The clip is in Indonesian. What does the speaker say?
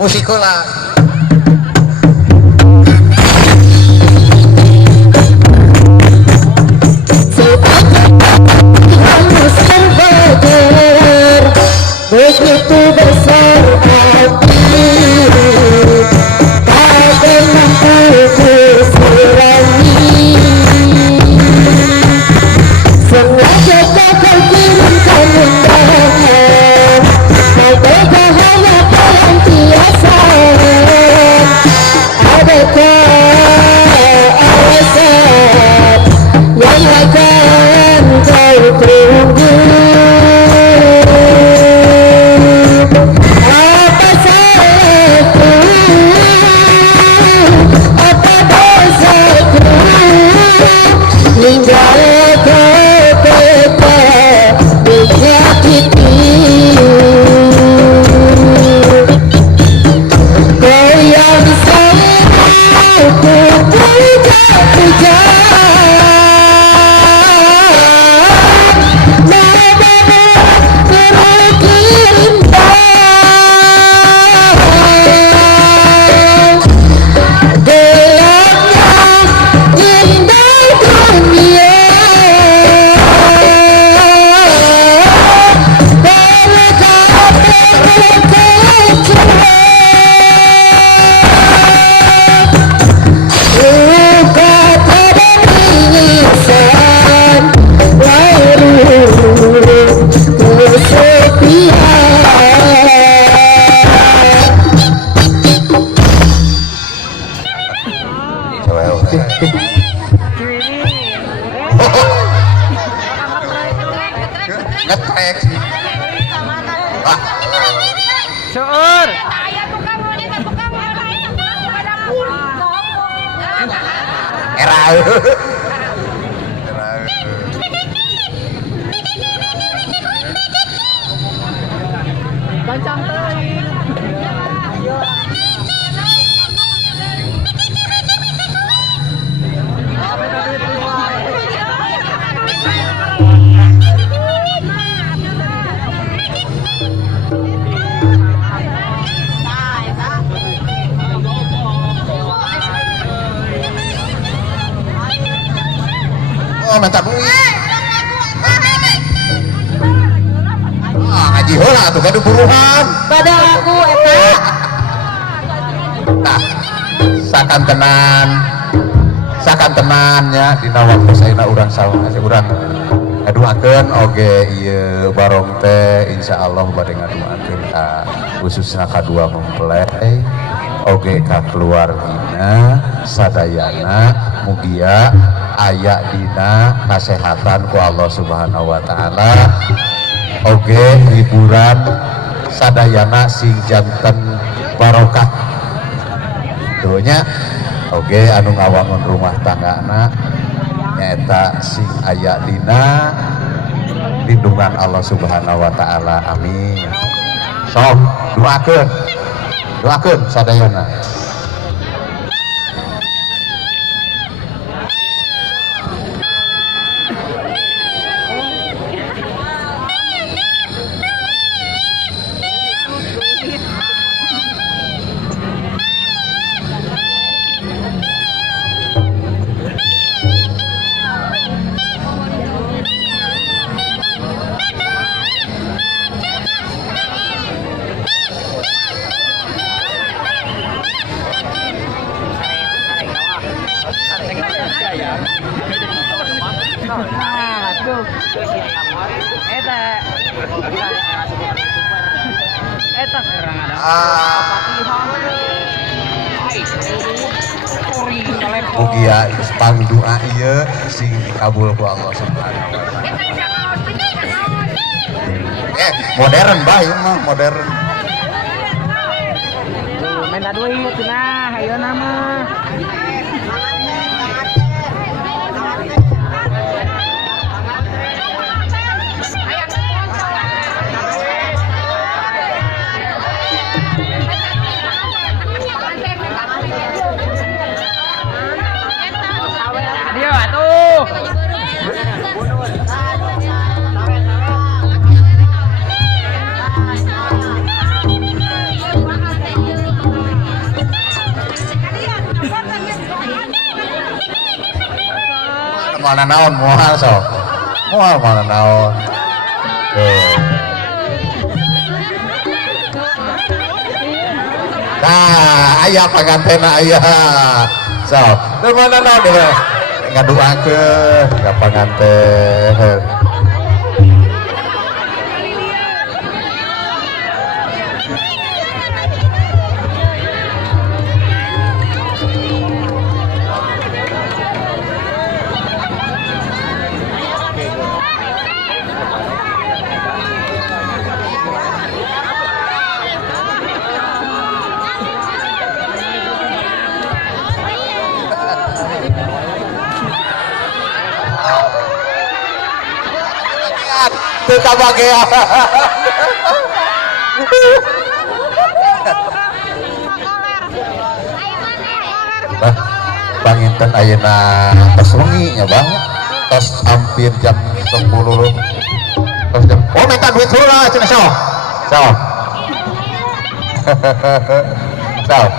Musikola. Begitu besar hati tak mampu kusirangi. Sengaja kau kirimkan undangan, ada bahaya pelampiasan. Adakah alasan yang akan kau tunggu? Hingga kau tetap menyakiti. Kau yang selalu ku puja-puja, namamu terindah. Gelapnya indah dunia, ngetrek. Syukur. Era. Bancang teuing. Oh, minta duit. Ngaji heula atuh gaduh buruhan. pada aku eta Nah, sakan tenannya dina waktu saena urang salah urang ngaduakeun oge ieu barong teh insyaallah bade ngaduakeun ka khususna kadua mempelai oge ka keluargina sadayana mugia aya dina kasehatan ku Allah Subhanahu wa taala oge hiburan sadayana sing janten barokah dunya oge anu ngawangun rumah tanggana nyaeta sing aya dina lindungan Allah Subhanahu wa taala amin. Sok doakeun sadayana. Mugia pangdoa ieu sing dikabul ku Allah Subhanahu wa taala. Modern bae mah modern. Main duit nah ayeuna mah. mana naon moal sok moal mana naon nah ayah pangantena ayah sok di mana naon dia ngaduakeun ka panganten kita pakai Bang Inten ayeuna tos wengi nya Bang tos hampir jam 10 tos jam oh minta duit heula cenah sok sok sok